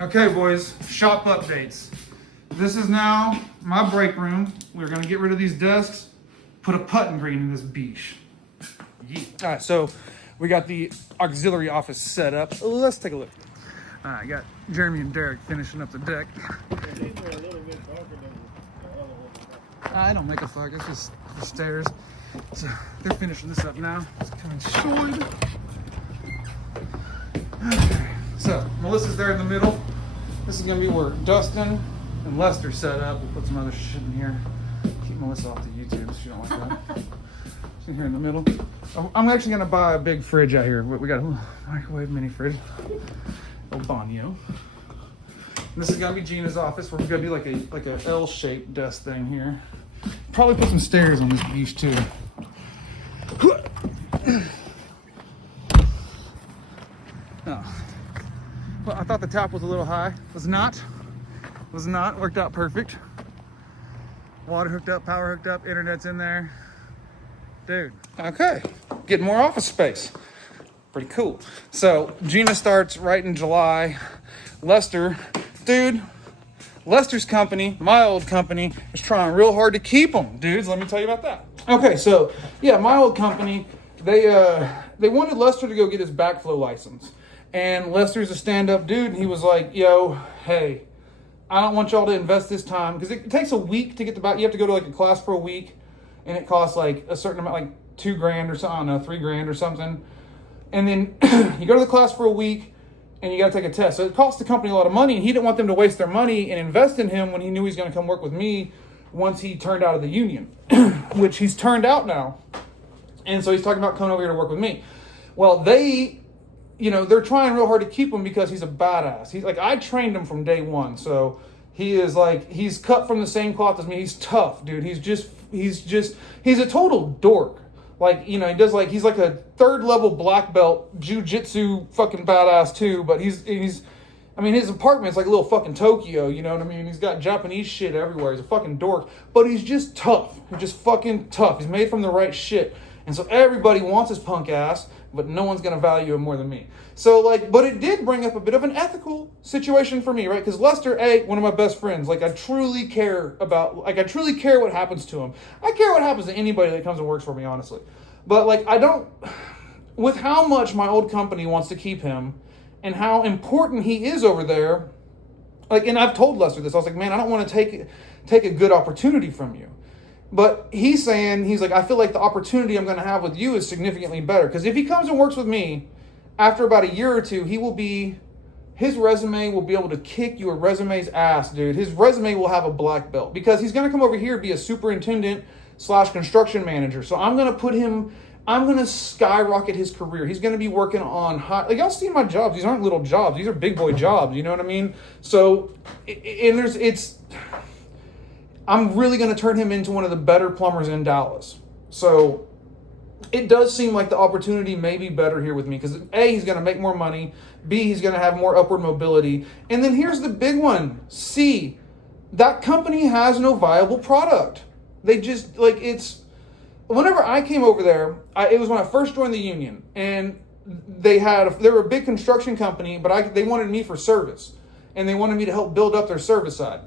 Okay, boys, shop updates. This is now my break room. We're gonna get rid of these desks, put a putting green in this beach. Yeah. All right, so we got the auxiliary office set up. Let's take a look. All right, got Jeremy and Derek finishing up the deck. I don't make a fuck, it's just the stairs. So they're finishing this up now. It's coming short. Okay, so Melissa's there in the middle. This is gonna be where Dustin and Lester set up. We'll put some other shit in here. Keep Melissa off the YouTube, she don't like that. She's in here in the middle. I'm actually gonna buy a big fridge out here. We got a microwave mini fridge. Old Banyo. This is gonna be Gina's office. We're gonna be like a L-shaped desk thing here. Probably put some stairs on this beach too. Oh. Well, I thought the top was a little high. Was not. Worked out perfect. Water hooked up, power hooked up, internet's in there. Dude. Okay. Getting more office space. Pretty cool. So Gina starts right in July. Lester's company, my old company, is trying real hard to keep them, dudes. Let me tell you about that. Okay, so yeah, my old company, they wanted Lester to go get his backflow license. And Lester's a stand-up dude, and he was like, yo, hey, I don't want y'all to invest this time, because it takes a week to get the back. You have to go to like a class for a week, and it costs like a certain amount, like $2,000 or something, I don't know, $3,000 or something. And then you go to the class for a week, and you got to take a test. So it cost the company a lot of money, and he didn't want them to waste their money and invest in him when he knew he was going to come work with me once he turned out of the union, which he's turned out now. And so he's talking about coming over here to work with me. Well, they're trying real hard to keep him because he's a badass. He's like, I trained him from day one. So he's cut from the same cloth as me. He's tough, dude. He's a total dork. Like, he does he's like a 3rd level black belt jiu-jitsu fucking badass too, but his apartment's like a little fucking Tokyo, you know what I mean? He's got Japanese shit everywhere. He's a fucking dork, but he's just tough. He's just fucking tough. He's made from the right shit. And so everybody wants his punk ass, but no one's going to value him more than me. So but it did bring up a bit of an ethical situation for me, right? Because Lester, one of my best friends, I truly care what happens to him. I care what happens to anybody that comes and works for me, honestly. But with how much my old company wants to keep him and how important he is over there, and I've told Lester this, I was like, man, I don't want to take a good opportunity from you. But he's like, I feel like the opportunity I'm going to have with you is significantly better. Because if he comes and works with me, after about a year or two, his resume will be able to kick your resume's ass, dude. His resume will have a black belt. Because he's going to come over here and be a superintendent / construction manager. So I'm going to skyrocket his career. He's going to be working on y'all see my jobs. These aren't little jobs. These are big boy jobs. You know what I mean? So, I'm really going to turn him into one of the better plumbers in Dallas. So it does seem like the opportunity may be better here with me because A, he's going to make more money. B, he's going to have more upward mobility. And then here's the big one. C, that company has no viable product. They just, whenever I came over there, it was when I first joined the union. And they were a big construction company, but they wanted me for service. And they wanted me to help build up their service side.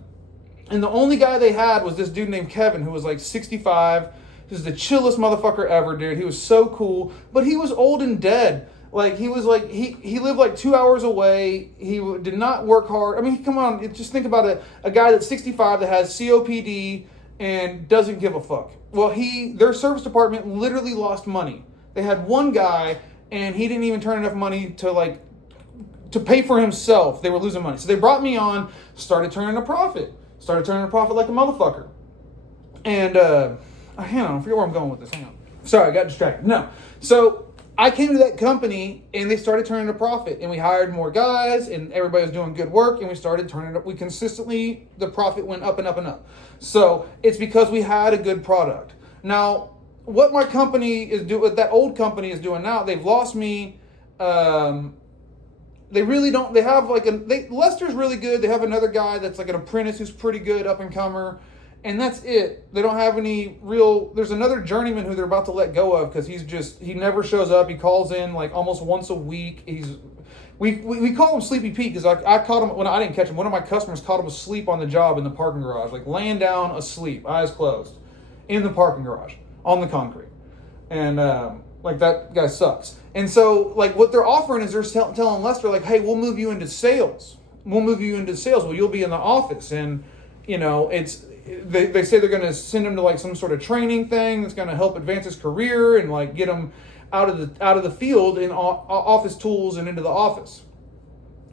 And the only guy they had was this dude named Kevin, who was 65. He was the chillest motherfucker ever, dude. He was so cool, but he was old and dead. He lived 2 hours away. He did not work hard. I mean, come on, just think about it. A guy that's 65 that has COPD and doesn't give a fuck. Well, their service department literally lost money. They had one guy, and he didn't even turn enough money to pay for himself. They were losing money. So they brought me on, started turning a profit like a motherfucker. And, hang on, I forget where I'm going with this. Hang on. Sorry, I got distracted. No. So I came to that company, and they started turning a profit. And we hired more guys, and everybody was doing good work, and we started turning it up. The profit went up and up and up. So it's because we had a good product. Now, what my company is doing, what that old company is doing now, they've lost me. They really don't. They have Lester's really good. They have another guy that's like an apprentice who's pretty good, up and comer, and that's it. They don't have any real. There's another journeyman who they're about to let go of because he never shows up. He calls in almost once a week. we call him Sleepy Pete because I caught him when I didn't catch him. One of my customers caught him asleep on the job in the parking garage, like laying down asleep, eyes closed, in the parking garage on the concrete, and like that guy sucks. And so like what they're offering is they're telling Lester like, hey, we'll move you into sales. We'll move you into sales. Well, you'll be in the office, and you know it's. They say they're going to send him to like some sort of training thing that's going to help advance his career and like get him out of the field in office tools and into the office.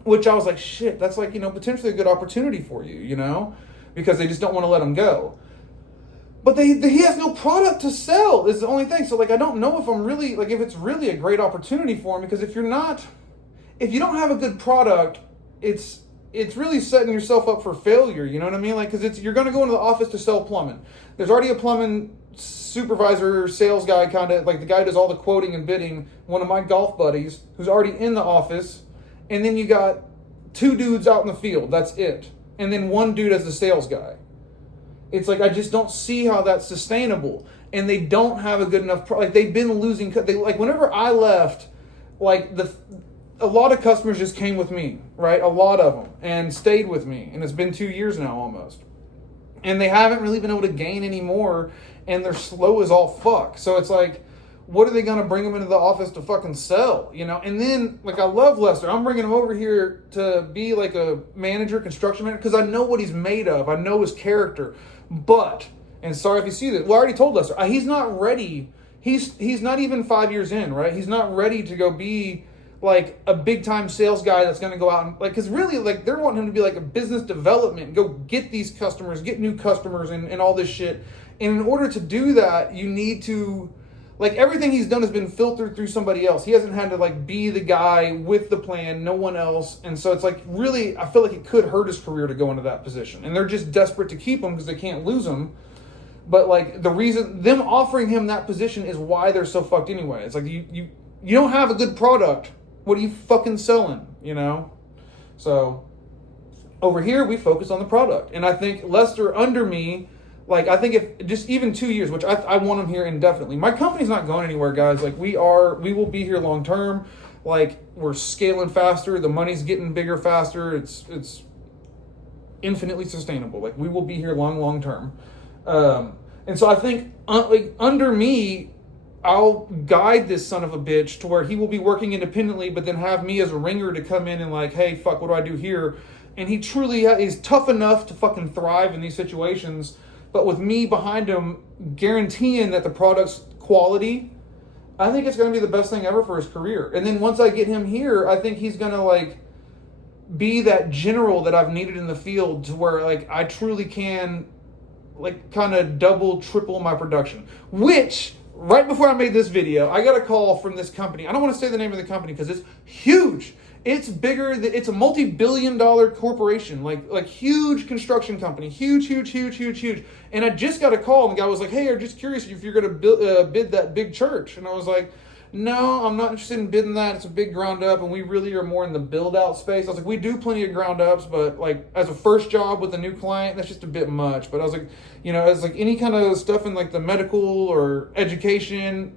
Which I was like, shit, that's like, you know, potentially a good opportunity for you, you know, because they just don't want to let him go. But he has no product to sell is the only thing. So like I don't know if I'm really like if it's really a great opportunity for him, because if you don't have a good product, it's really setting yourself up for failure, you know what I mean? Like, because you're going to go into the office to sell plumbing. There's already a plumbing supervisor, sales guy, kind of like the guy who does all the quoting and bidding, one of my golf buddies, who's already in the office. And then you got 2 dudes out in the field. That's it. And then 1 dude as the sales guy. It's like, I just don't see how that's sustainable. And they don't have a good enough, like they've been losing, like whenever I left, like a lot of customers just came with me, right? A lot of them, and stayed with me. And it's been 2 years now almost. And they haven't really been able to gain any more, and they're slow as all fuck. So it's like, what are they going to bring them into the office to fucking sell, you know? And then, like, I love Lester. I'm bringing him over here to be like a manager, construction manager, because I know what he's made of. I know his character. But, and sorry if you see this, well, I already told Lester, he's not ready. He's not even 5 years in, right? He's not ready to go be like a big time sales guy that's going to go out and like, because really like they're wanting him to be like a business development, go get these customers, get new customers and all this shit. And in order to do that, you need to, like, everything he's done has been filtered through somebody else. He hasn't had to like be the guy with the plan, no one else. And so it's like, really, I feel like it could hurt his career to go into that position, and they're just desperate to keep him because they can't lose him. But like the reason them offering him that position is why they're so fucked anyway. It's like you don't have a good product. What are you fucking selling, you know? So over here, we focus on the product. And I think Lester under me, like, I think if just even 2 years, which I want him here indefinitely. My company's not going anywhere, guys. Like, we will be here long term. Like, we're scaling faster. The money's getting bigger faster. It's infinitely sustainable. Like, we will be here long term. And so I think like under me, I'll guide this son of a bitch to where he will be working independently, but then have me as a ringer to come in and like, hey, fuck, what do I do here? And he truly is tough enough to fucking thrive in these situations. But with me behind him, guaranteeing that the product's quality, I think it's going to be the best thing ever for his career. And then once I get him here, I think he's going to like be that general that I've needed in the field, to where like I truly can like kind of double, triple my production. Which, right before I made this video, I got a call from this company. I don't want to say the name of the company because it's huge. It's bigger. It's a multi-billion-dollar corporation, like huge construction company, huge. And I just got a call, and the guy was like, "Hey, I'm just curious if you're going to bid that big church." And I was like, "No, I'm not interested in bidding that. It's a big ground up, and we really are more in the build-out space." I was like, "We do plenty of ground ups, but like as a first job with a new client, that's just a bit much." But I was like, you know, as like any kind of stuff in like the medical or education,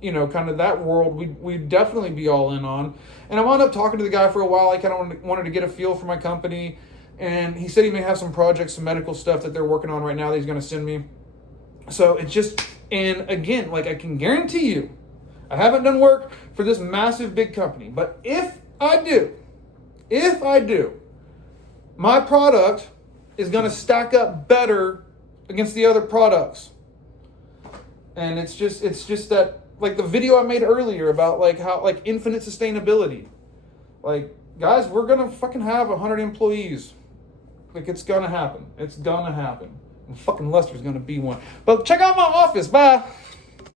you know, kind of that world, we'd definitely be all in on. And I wound up talking to the guy for a while. I kind of wanted to get a feel for my company. And he said he may have some projects, some medical stuff that they're working on right now that he's going to send me. So it's just, and again, like I can guarantee you, I haven't done work for this massive big company. But if I do, my product is going to stack up better against the other products. And it's just that, like the video I made earlier about like how like infinite sustainability. Like, guys, we're gonna fucking have 100 employees. Like, it's gonna happen. It's gonna happen. And fucking Lester's gonna be one. But check out my office. Bye.